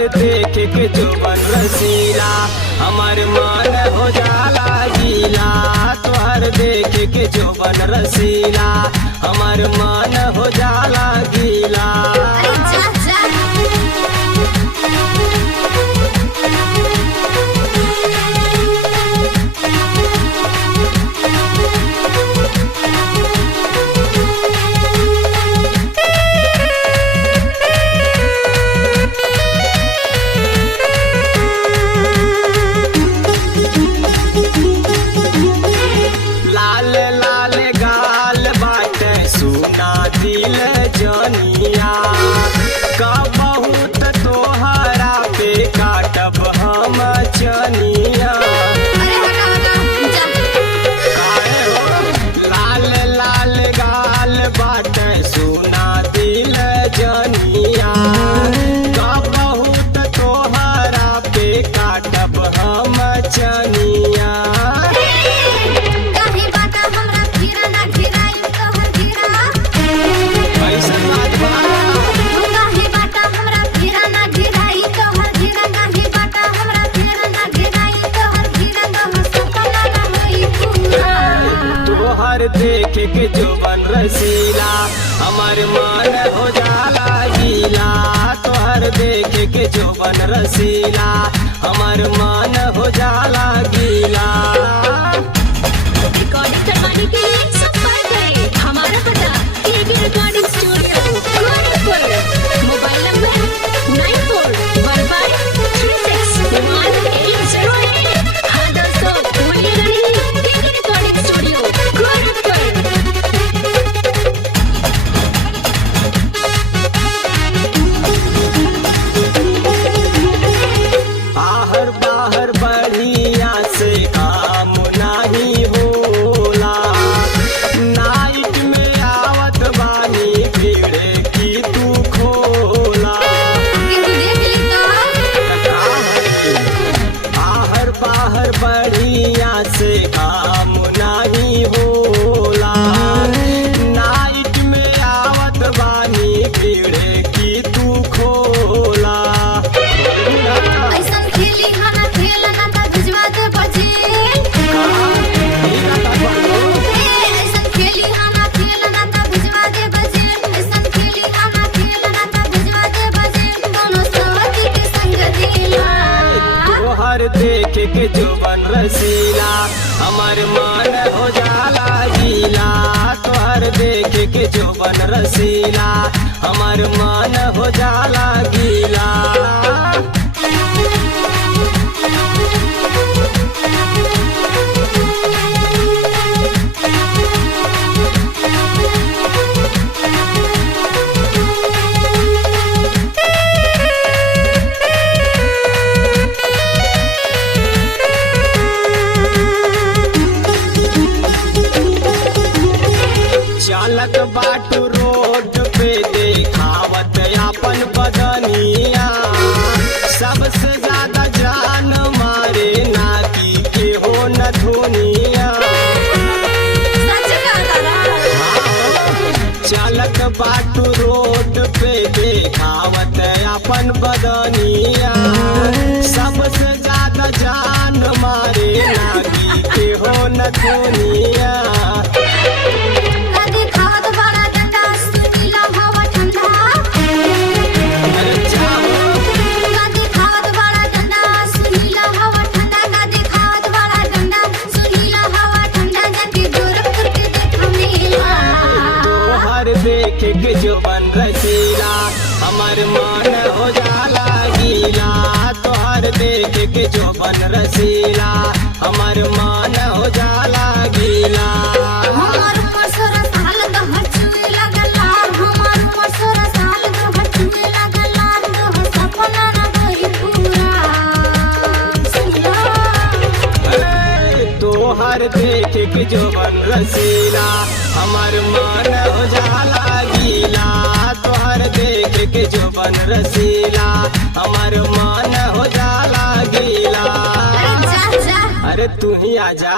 तोहर देख के जोबन रसीला हमार मन हो जाला गीला। तोहर देख के जोबन रसीला हमार मन हो जाला गीला। अरे जा जा लाल लाल गाल बाटे सुना दिल जनिया का बहुत तोहरा पे काटब हम चनिया। अरे हटा हटा जा काहे हो लाल लाल गाल बाटे सुना दिल जनिया का बहुत तोहरा पे काटब हम चनिया। काहे बाटा हमरा फिरा ना फिराई तोहर फिरा। ऐसन बात बा काहे बाटा हमरा फिरा ना फिराई तोहर फिरा। काहे बाटा हमरा फिरा ना फिराई तोहर फिरा। तोहर सपना ना होई पूरा। तोहर देख के जोबन रसीला हमार मन हो जाला गीला। तोहर देख के जोबन रसीला हमार मन हो जाला गीला। रिकॉर्डिंग करवाने के लिए संपर्क करें हमारा पता KB recording studio Gorakhpur. Mobile number 9415361808। हाँ दोस्तों बोलिए रही केबी रिकॉर्डिंग स्टूडियो गोरखपुर। आहर बाहर बढ़िया से काम नाही होला। नाइट में आवत बानी भीड़ की तू खोला। कि तू देख ली तो आहर बाहर बढ़िया से काम नाही होला। नाइट में आवत बानी भीड़ की तू खोला। ऐसन खेली खाना खेल ना त भिजवा दे बजे। ऐसन खेली खाना खेल ना त भिजवा दे बजे। ऐसन खेली खाना खेल ना त भिजवा दे बजे। दोनों सवती के संग दिला। तोहर देख के जोबन रसीला हमार मन हो जाला गीला। तोहर देख के जोबन रसीला हमार मन हो जाला गीला। चालक बाटू रोड पे देखावत अपन बदनिया। सबसे ज्यादा जान मारे नागी के हो न धुनिया। सच कहता चालक बाटू रोड पे देखावत अपन बदनिया। सबसे ज्यादा जान मारे नागी के हो न धुनिया। कदी खावत बड़ा डंडा सुनीला हवा ठंडा। अरे जाओ कदी खावत बड़ा डंडा सुनीला हवा ठंडा। कदी खावत बड़ा डंडा सुनीला हवा ठंडा। जाके गोरखपुर के देखा मेला। तोहर देख के जोबन रसीला हमार मन हो जाला गीला। तोहर देख के जोबन रसीला हमार मन हो जाला गीला। हमार उमर 16 साल तोहर छुए लगला। हमार उमर 16 साल तोहर छुए लगला। तोहर सपना ना होई पूरा। सुनला तोहर देख के जोबन रसीला हमार मन हो जाला गीला। तोहर देख के जोबन रसीला हमार मन हो जाला गीला। अरे जा जा अरे तू ही आजा।